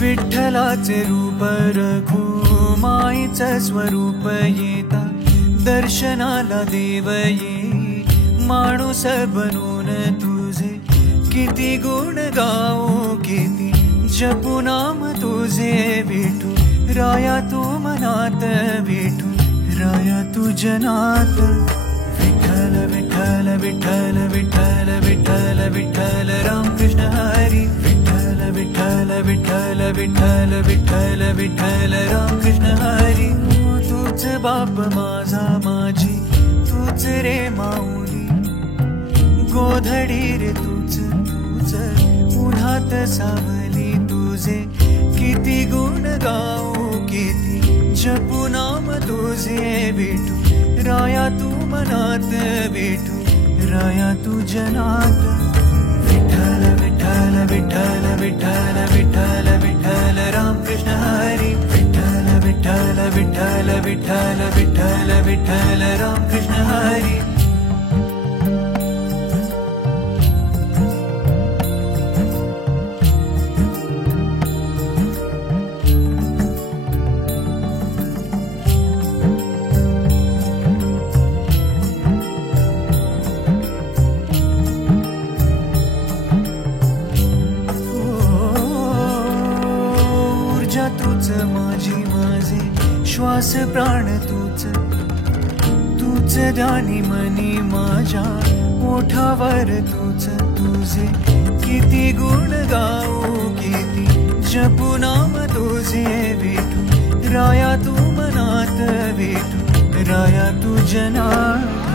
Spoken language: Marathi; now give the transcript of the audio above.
विठ्ठलाचे रूप रघुमाईचं स्वरूप येता दर्शनाला देव ये माणूस बनून तुझे किती गुण गाऊ किती जपू नाम तुझे विठू राया तू मनात विठू राया तू जनात विठ्ठल विठ्ठल विठ्ठल विठ्ठल विठ्ठल विठ्ठल राम कृष्ण हरी विठ्ठल विठ्ठल विठ्ठल विठ्ठल विठ्ठल विठ्ठल राम कृष्ण हरी तूच बाप माझा माझी तूच रे माऊली गोधडी रे तूच तूच उन्हात सावली तुझे किती गुण गाऊ किती जपू नाम तुझे विठू राया तू मनात विठू राया तू जनात विठ्ठल विठ्ठल विठ्ठल विठ्ठल विठ्ठल विठ्ठल राम कृष्ण हरी विठ्ठल विठ्ठल विठ्ठल विठ्ठल विठ्ठल विठ्ठल राम कृष्ण हरी तूच माझी माझे श्वास प्राण तूच तूच ध्यानी मनी माझ्या ओठावर तूच तुझे किती गुण गाऊ किती जपू नाम तुझे विठू राया तू मनात विठू राया तू जनात